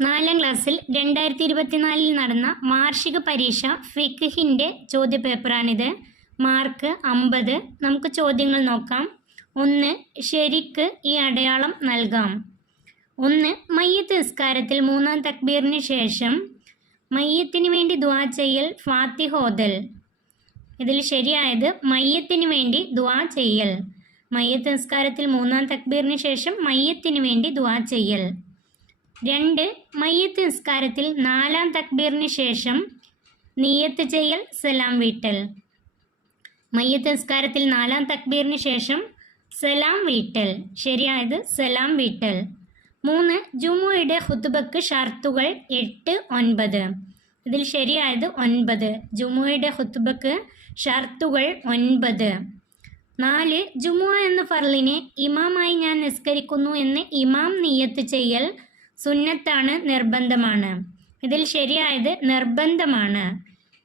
4ാം ക്ലാസ്സിൽ 2024 നടന്ന വാർഷിക പരീക്ഷ ഫിഖ്ഹിൻ്റെ ചോദ്യപേപ്പറാണിത്. മാർക്ക് 50. നമുക്ക് ചോദ്യങ്ങൾ നോക്കാം. 1. ശരിക്ക് ഈ അടയാളം നൽകാം. 1. മയ്യത്ത് നിസ്കാരത്തിൽ 3-ാം തക്ബീറിന് ശേഷം മയ്യത്തിന് വേണ്ടി ദുആ ചെയ്യൽ, ഫാത്തിഹ ഓതൽ. ഇതിൽ ശരിയായത് മയ്യത്തിന് വേണ്ടി ദുആ ചെയ്യൽ. മയ്യത്ത് നിസ്കാരത്തിൽ 3-ാം തക്ബീറിന് ശേഷം മയ്യത്തിന് വേണ്ടി ദുആ ചെയ്യൽ. 2. മയ്യത്ത് നിസ്കാരത്തിൽ 4-ാം തക്ബീറിന് ശേഷം നിയ്യത്ത് ചെയ്യൽ, സലാം വീട്ടൽ. മയ്യത്ത് നിസ്കാരത്തിൽ 4-ാം തക്ബീറിന് ശേഷം സലാം വീട്ടൽ. ശരിയായത് സലാം വീട്ടൽ. 3. ജുമുഅയുടെ ഖുതുബക്ക് ഷർത്തുകൾ 8, 9. ഇതിൽ ശരിയായത് 9. ജുമുഅയുടെ ഖുതുബക്ക് ഷർത്തുകൾ 9. 4. ജുമുഅ എന്ന ഫർളിനെ ഇമാമായി ഞാൻ നിസ്കരിക്കുന്നു എന്ന് ഇമാം നിയ്യത്ത് ചെയ്യൽ സുന്നത്താണ്, നിർബന്ധമാണ്. ഇതിൽ ശരിയായത് നിർബന്ധമാണ്.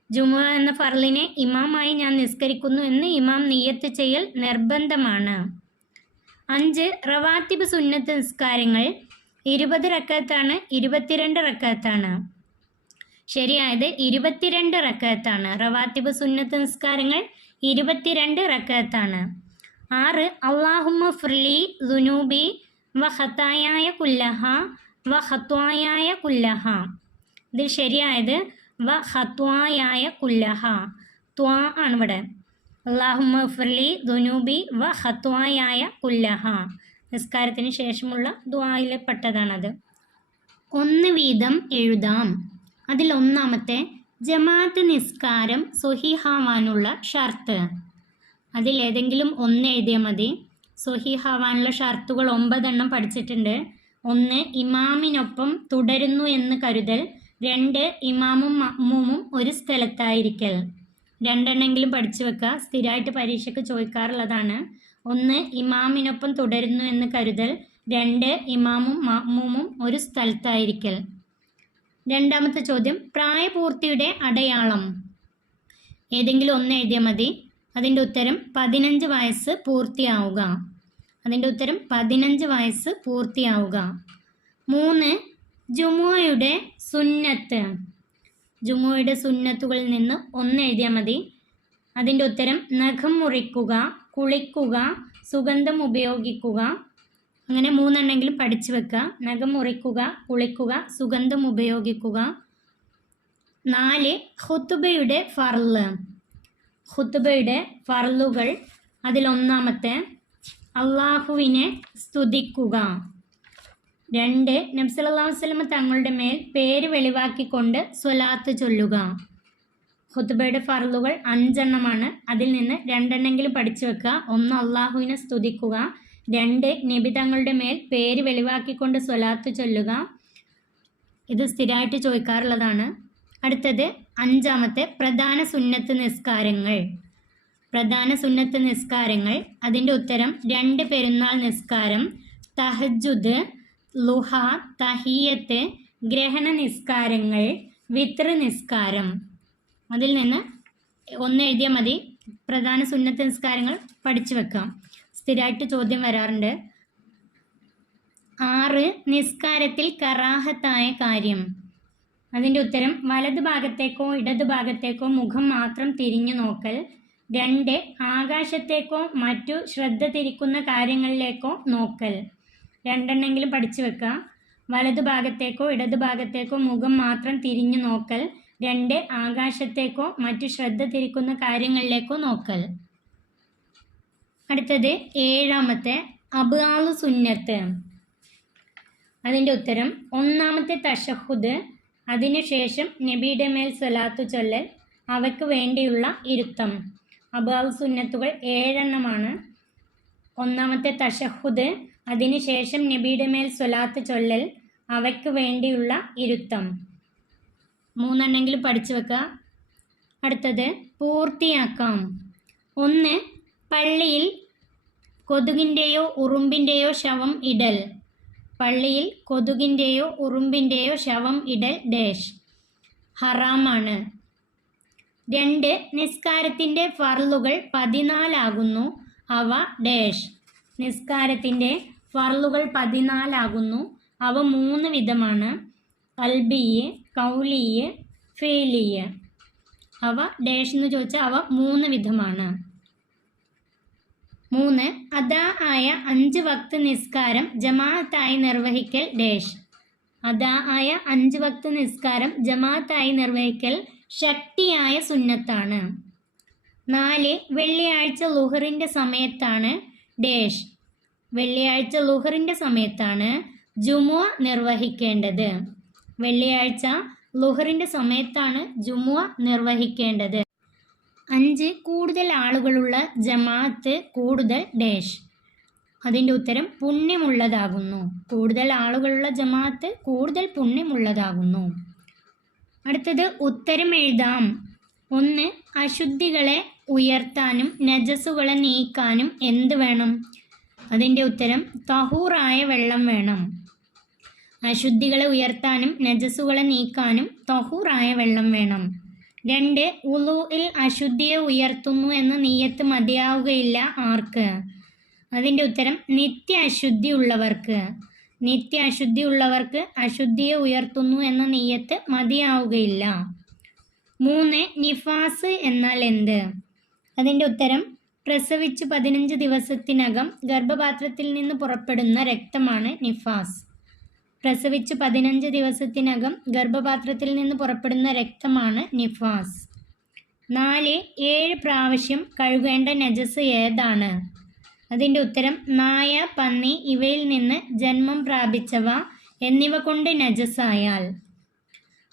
ജുമുഅ എന്ന ഫർളിനെ ഇമാമായി ഞാൻ നിസ്കരിക്കുന്നു എന്ന് ഇമാം നിയ്യത്ത് ചെയ്യൽ നിർബന്ധമാണ്. 5. റവാത്തിബ് സുന്നത്ത് നിസ്കാരങ്ങൾ 20 റക്അത്താണ്, 22 റക്അത്താണ്. ശരിയായത് 22 റക്അത്താണ്. റവാത്തിബ് സുന്നത്ത് നിസ്കാരങ്ങൾ 22 റക്അത്താണ്. 6. അല്ലാഹുമ്മ ഫ്രിലി ദുനൂബി വ ഖതായായ കുല്ലഹ വ ഖത്വായായ കുല്ലഹ. ഇതിൽ ശരിയായത് വ ഖത്വായായ കുല്ലഹ. ത്വാ ആണ് ഇവിടെ. അല്ലാഹുമ്മ ഫ്രിലി ദുനൂബി വ ഖത്വായായ കുല്ലഹ. നിസ്കാരത്തിന് ശേഷമുള്ള ദുആയിലെ പെട്ടതാണത്. 1 വീതം എഴുതാം. അതിൽ ഒന്നാമത്തെ ജമാഅത്ത് നിസ്കാരം സ്വഹീഹാവാനുള്ള ഷർത്ത്. അതിലേതെങ്കിലും ഒന്ന് എഴുതിയാൽ മതി. സ്വഹീഹാവാനുള്ള ഷർത്തുകൾ 9 എണ്ണം പഠിച്ചിട്ടുണ്ട്. 1. ഇമാമിനൊപ്പം തുടരുന്നു എന്ന് കരുതൽ. 2. ഇമാമും മഅ്മൂമും ഒരു സ്ഥലത്തായിരിക്കൽ. 2 എണ്ണെങ്കിലും പഠിച്ചു വെക്കുക, സ്ഥിരമായിട്ട് പരീക്ഷയ്ക്ക് ചോദിക്കാറുള്ളതാണ്. 1. ഇമാമിനൊപ്പം തുടരുന്നു എന്ന് കരുതൽ. 2. ഇമാമും മഅ്മൂമും ഒരു സ്ഥലത്തായിരിക്കൽ. രണ്ടാമത്തെ ചോദ്യം പ്രായപൂർത്തിയുടെ അടയാളം. ഏതെങ്കിലും ഒന്ന് എഴുതിയാൽ മതി. അതിൻ്റെ ഉത്തരം 15 വയസ്സ് പൂർത്തിയാവുക. അതിൻ്റെ ഉത്തരം 15 വയസ്സ് പൂർത്തിയാവുക. 3. ജുമുഅയുടെ സുന്നത്ത്. ജുമുഅയുടെ സുന്നത്തുകളിൽ നിന്ന് ഒന്ന് എഴുതിയാൽ മതി. അതിൻ്റെ ഉത്തരം നഖം മുറിക്കുക, കുളിക്കുക, സുഗന്ധം ഉപയോഗിക്കുക. അങ്ങനെ 3 എണ്ണെങ്കിലും പഠിച്ചു വെക്കുക. നഖം മുറിക്കുക, കുളിക്കുക, സുഗന്ധം ഉപയോഗിക്കുക. 4. ഖുതുബയുടെ ഫർള്. ഖുതുബയുടെ ഫർളുകൾ. അതിലൊന്നാമത്തെ അള്ളാഹുവിനെ സ്തുതിക്കുക. 2. നബി സല്ലല്ലാഹു അലൈഹി വസല്ലം തങ്ങളുടെ മേൽ പേര് വെളിവാക്കിക്കൊണ്ട് സ്വലാത്ത് ചൊല്ലുക. ഖുതുബയുടെ ഫർളുകൾ 5 എണ്ണമാണ്. അതിൽ നിന്ന് 2 എണ്ണെങ്കിലും പഠിച്ചു വെക്കുക. 1. അള്ളാഹുവിനെ സ്തുതിക്കുക. 2. നബി തങ്ങളുടെ മേൽ പേര് വെളിവാക്കിക്കൊണ്ട് സ്വലാത്ത് ചൊല്ലുക. ഇത് സ്ഥിരമായിട്ട് ചോദിക്കാറുള്ളതാണ്. അടുത്തത് 5. പ്രധാന സുന്നത്ത് നിസ്കാരങ്ങൾ. പ്രധാന സുന്നത്ത് നിസ്കാരങ്ങൾ. അതിൻ്റെ ഉത്തരം 2 പെരുന്നാൾ നിസ്കാരം, തഹജ്ജുദ്, ലുഹ, തഹിയ്യത്ത്, ഗ്രഹണ നിസ്കാരങ്ങൾ, വിത്ർ നിസ്കാരം. അതിൽ നിന്ന് ഒന്ന് എഴുതിയാൽ മതി. പ്രധാന സുന്നത്ത് നിസ്കാരങ്ങൾ പഠിച്ചു വെക്കാം, സ്ഥിരമായിട്ട് ചോദ്യം വരാറുണ്ട്. 6. നിസ്കാരത്തിൽ കറാഹത്തായ കാര്യം. അതിൻ്റെ ഉത്തരം വലതു ഭാഗത്തേക്കോ ഇടതു ഭാഗത്തേക്കോ മുഖം മാത്രം തിരിഞ്ഞു നോക്കൽ. 2. ആകാശത്തേക്കോ മറ്റു ശ്രദ്ധ തിരിക്കുന്ന കാര്യങ്ങളിലേക്കോ നോക്കൽ. 2 എണ്ണെങ്കിലും പഠിച്ചു വെക്കുക. വലതു ഭാഗത്തേക്കോ ഇടതു ഭാഗത്തേക്കോ മുഖം മാത്രം തിരിഞ്ഞു നോക്കൽ. 2. ആകാശത്തേക്കോ മറ്റു ശ്രദ്ധ തിരിക്കുന്ന കാര്യങ്ങളിലേക്കോ നോക്കൽ. അടുത്തത് 7. അബ്ആലു സുന്നത്ത്. അതിൻ്റെ ഉത്തരം 1. തശഹുദ്, അതിനുശേഷം നബിയുടെ മേൽ സ്വലാത്തു ചൊല്ലൽ, അവയ്ക്ക് വേണ്ടിയുള്ള ഇരുത്തം. അബ്ആലു സുന്നത്തുകൾ 7 എണ്ണമാണ്. 1. തശഹുദ്, അതിനുശേഷം നബിയുടെ മേൽ സ്വലാത്ത് ചൊല്ലൽ, അവയ്ക്ക് വേണ്ടിയുള്ള ഇരുത്തം. 3 എണ്ണെങ്കിലും പഠിച്ചു വെക്കുക. അടുത്തത് പൂർത്തിയാക്കാം. 1. പള്ളിയിൽ കൊതുകിൻ്റെയോ ഉറുമ്പിൻ്റെയോ ശവം ഇടൽ. പള്ളിയിൽ കൊതുകിൻ്റെയോ ഉറുമ്പിൻ്റെയോ ശവം ഇടൽ ഡാഷ് ഹറാമാണ്. 2. നിസ്കാരത്തിൻ്റെ ഫർളുകൾ 14 ആകുന്നു, അവ ഡാഷ്. നിസ്കാരത്തിൻ്റെ ഫർളുകൾ 14 ആകുന്നു, അവ 3 വിധമാണ്. കൽബിയ്, കൗലിയ്, ഫേലിയ്. അവ ഡാഷ് എന്ന് ചോദിച്ചാൽ അവ 3 വിധമാണ്. 3. അദാ ആയ 5 വക്ത് നിസ്കാരം ജമാഅത്തായി നിർവഹിക്കൽ ഡാഷ്. അദാ ആയ 5 വക്ത് നിസ്കാരം ജമാഅത്തായി നിർവഹിക്കൽ ശക്തിയായ സുന്നത്താണ്. 4. വെള്ളിയാഴ്ച ളുഹറിൻ്റെ സമയത്താണ് ഡാഷ്. വെള്ളിയാഴ്ച ളുഹറിൻ്റെ സമയത്താണ് ജുമുഅ നിർവഹിക്കേണ്ടത്. വെള്ളിയാഴ്ച ളുഹറിൻ്റെ സമയത്താണ് ജുമുഅ നിർവഹിക്കേണ്ടത്. 5. കൂടുതൽ ആളുകളുള്ള ജമാഅത്ത് കൂടുതൽ ഡാഷ്. അതിൻ്റെ ഉത്തരം പുണ്യമുള്ളതാകുന്നു. കൂടുതൽ ആളുകളുള്ള ജമാഅത്ത് കൂടുതൽ പുണ്യമുള്ളതാകുന്നു. അടുത്തത് ഉത്തരം എഴുതാം. 1. അശുദ്ധികളെ ഉയർത്താനും നജസുകളെ നീക്കാനും എന്ത് വേണം? അതിൻ്റെ ഉത്തരം തഹൂറായ വെള്ളം വേണം. അശുദ്ധികളെ ഉയർത്താനും നജസുകളെ നീക്കാനും തഹൂറായ വെള്ളം വേണം. 2. ഉളൂഇൽ അശുദ്ധിയെ ഉയർത്തുന്നു എന്ന നിയ്യത്ത് മതിയാവുകയില്ല ആർക്ക്? അതിൻ്റെ ഉത്തരം നിത്യ അശുദ്ധി ഉള്ളവർക്ക്. നിത്യ അശുദ്ധി ഉള്ളവർക്ക് അശുദ്ധിയെ ഉയർത്തുന്നു എന്ന നിയ്യത്ത് മതിയാവുകയില്ല. 3. നിഫാസ് എന്നാൽ എന്ത്? അതിൻ്റെ ഉത്തരം പ്രസവിച്ച് 15 ദിവസത്തിനകം ഗർഭപാത്രത്തിൽ നിന്ന് പുറപ്പെടുന്ന രക്തമാണ് നിഫാസ്. പ്രസവിച്ച് 15 ദിവസത്തിനകം ഗർഭപാത്രത്തിൽ നിന്ന് പുറപ്പെടുന്ന രക്തമാണ് നിഫാസ്. 4. 7 പ്രാവശ്യം കഴുകേണ്ട നജസ് ഏതാണ്? അതിൻ്റെ ഉത്തരം നായ, പന്നി ഇവയിൽ നിന്ന് ജന്മം പ്രാപിച്ചവ എന്നിവ കൊണ്ട് നജസായാൽ.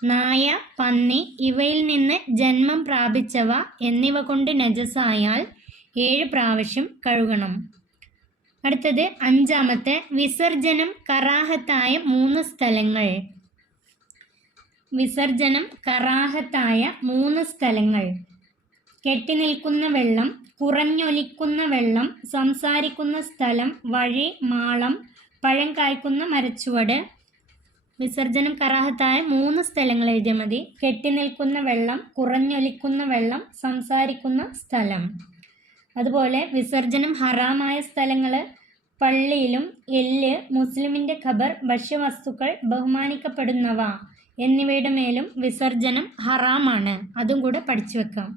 നായ, പന്നി ഇവയിൽ നിന്ന് ജന്മം പ്രാപിച്ചവ എന്നിവ കൊണ്ട് നജസായാൽ 7 പ്രാവശ്യം കഴുകണം. അടുത്തത് 5. വിസർജനം കറാഹത്തായ 3 സ്ഥലങ്ങൾ. വിസർജനം കറാഹത്തായ 3 സ്ഥലങ്ങൾ: കെട്ടിനിൽക്കുന്ന വെള്ളം, കുറഞ്ഞൊലിക്കുന്ന വെള്ളം, സംസാരിക്കുന്ന സ്ഥലം, വഴി, മാളം, പഴം കായ്ക്കുന്ന മരച്ചുവട്. വിസർജനം കറാഹത്തായ 3 സ്ഥലങ്ങൾ എഴുതിയാൽ മതി. കെട്ടിനിൽക്കുന്ന വെള്ളം, കുറഞ്ഞൊലിക്കുന്ന വെള്ളം, സംസാരിക്കുന്ന സ്ഥലം. അതുപോലെ വിസർജനം ഹറാമായ സ്ഥലങ്ങൾ: പള്ളിയിലും എല്ല്, മുസ്ലിമിൻ്റെ ഖബർ, ഭക്ഷ്യവസ്തുക്കൾ, ബഹുമാനിക്കപ്പെടുന്നവ എന്നിവയുടെ മേലും വിസർജനം ഹറാമാണ്. അതും കൂടെ പഠിച്ചു വെക്കാം.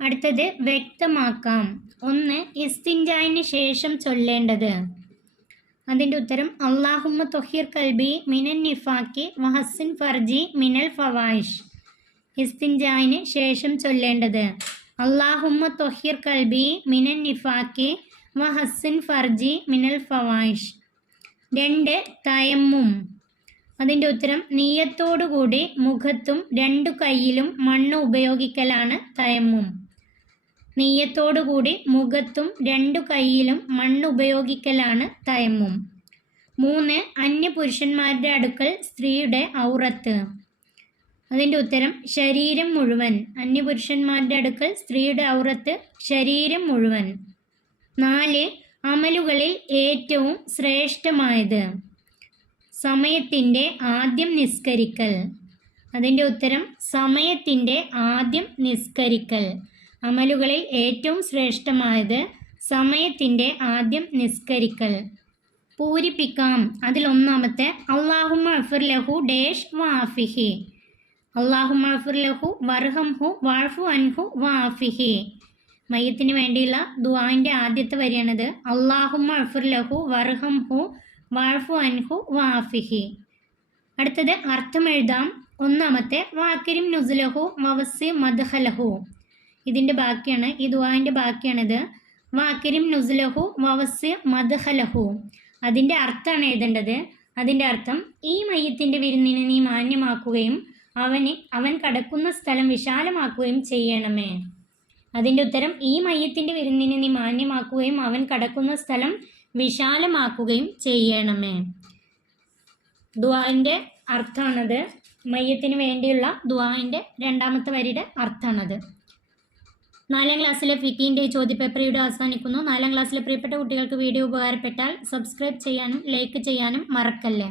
അടുത്തത് വ്യക്തമാക്കാം. 1. ഇസ്തിൻജായിന് ശേഷം ചൊല്ലേണ്ടത്. അതിൻ്റെ ഉത്തരം അല്ലാഹുമ്മ ത്വഹിർ കൽബി മിനൻ നിഫാക്കി വഹസ്സിൻ ഫർജി മിനൽ ഫവായിഷ്. ഇസ്തിൻജായിന് ശേഷം ചൊല്ലേണ്ടത് അല്ലാഹുമ്മ ത്വഹിർ കൽബി മിനൻ നിഫാക്കി വഹസ്സിൻ ഫർജി മിനൽ ഫവായിഷ്. 2. തയമ്മും. അതിൻ്റെ ഉത്തരം നിയ്യത്തോടുകൂടി മുഖത്തും 2 കൈയിലും മണ്ണ് ഉപയോഗിക്കലാണ് തയമ്മും. നിയ്യത്തോടുകൂടി മുഖത്തും 2 കൈയിലും മണ്ണ് ഉപയോഗിക്കലാണ് തയമ്മും. 3. അന്യപുരുഷന്മാരുടെ അടുക്കൽ സ്ത്രീയുടെ ഔറത്ത്. അതിൻ്റെ ഉത്തരം ശരീരം മുഴുവൻ. അന്യപുരുഷന്മാരുടെ അടുക്കൽ സ്ത്രീയുടെ ഔറത്ത് ശരീരം മുഴുവൻ. 4. അമലുകളിൽ ഏറ്റവും ശ്രേഷ്ഠമായത്. സമയത്തിൻ്റെ ആദ്യം നിസ്കരിക്കൽ. അതിൻ്റെ ഉത്തരം സമയത്തിൻ്റെ ആദ്യം നിസ്കരിക്കൽ. അമലുകളിൽ ഏറ്റവും ശ്രേഷ്ഠമായത് സമയത്തിൻ്റെ ആദ്യം നിസ്കരിക്കൽ. പൂരിപ്പിക്കാം. അതിൽ 1. അല്ലാഹുമ്മ അഗ്ഫിർ ലഹു ഡേഷ് വആഫിഹി. അല്ലാഹുമ്മ അഗ്ഫിർ ലഹു വർഹംഹു വഅഫു അൻഹു വആഫിഹി. മയ്യത്തിന് വേണ്ടിയുള്ള ദുആന്റെ ആദ്യത്തെ വരിയാണിത്. അല്ലാഹുമ്മ അഗ്ഫിർ ലഹു വർഹംഹു വഅഫു അൻഹു വആഫിഹി. അടുത്തത് അർത്ഥം എഴുതാം. 1. വാക്കിരിം നുസുലഹു വവസ്സി മദ്ഖലഹു. ഇതിൻ്റെ ബാക്കിയാണ്, ഈ ദുആന്റെ ബാക്കിയാണിത്. വാക്കിരിം നുസുലഹു വവസ്സി മദ്ഖലഹു. അതിൻ്റെ അർത്ഥമാണ് എഴുതേണ്ടത്. അതിൻ്റെ അർത്ഥം ഈ മയ്യത്തിൻ്റെ വിരുന്നിനെ നീ മാന്യമാക്കുകയും അവൻ കടക്കുന്ന സ്ഥലം വിശാലമാക്കുകയും ചെയ്യണമേ. അതിൻ്റെ ഉത്തരം ഈ മയ്യത്തിൻ്റെ വിരുന്നിനെ നീ മാന്യമാക്കുകയും അവൻ കടക്കുന്ന സ്ഥലം വിശാലമാക്കുകയും ചെയ്യണമേ. ദുആന്റെ അർത്ഥമാണത്. മയ്യത്തിന് വേണ്ടിയുള്ള ദുആന്റെ 2ാമത്തെ വരിയുടെ അർത്ഥമാണത്. 4ാം ക്ലാസ്സിലെ ഫിഖിൻ്റെ ചോദ്യപേപ്പർ ഇവിടെ അവസാനിക്കുന്നു. 4ാം ക്ലാസ്സിലെ പ്രിയപ്പെട്ട കുട്ടികൾക്ക് വീഡിയോ ഉപകാരപ്പെട്ടാൽ സബ്സ്ക്രൈബ് ചെയ്യാനും ലൈക്ക് ചെയ്യാനും മറക്കല്ലേ.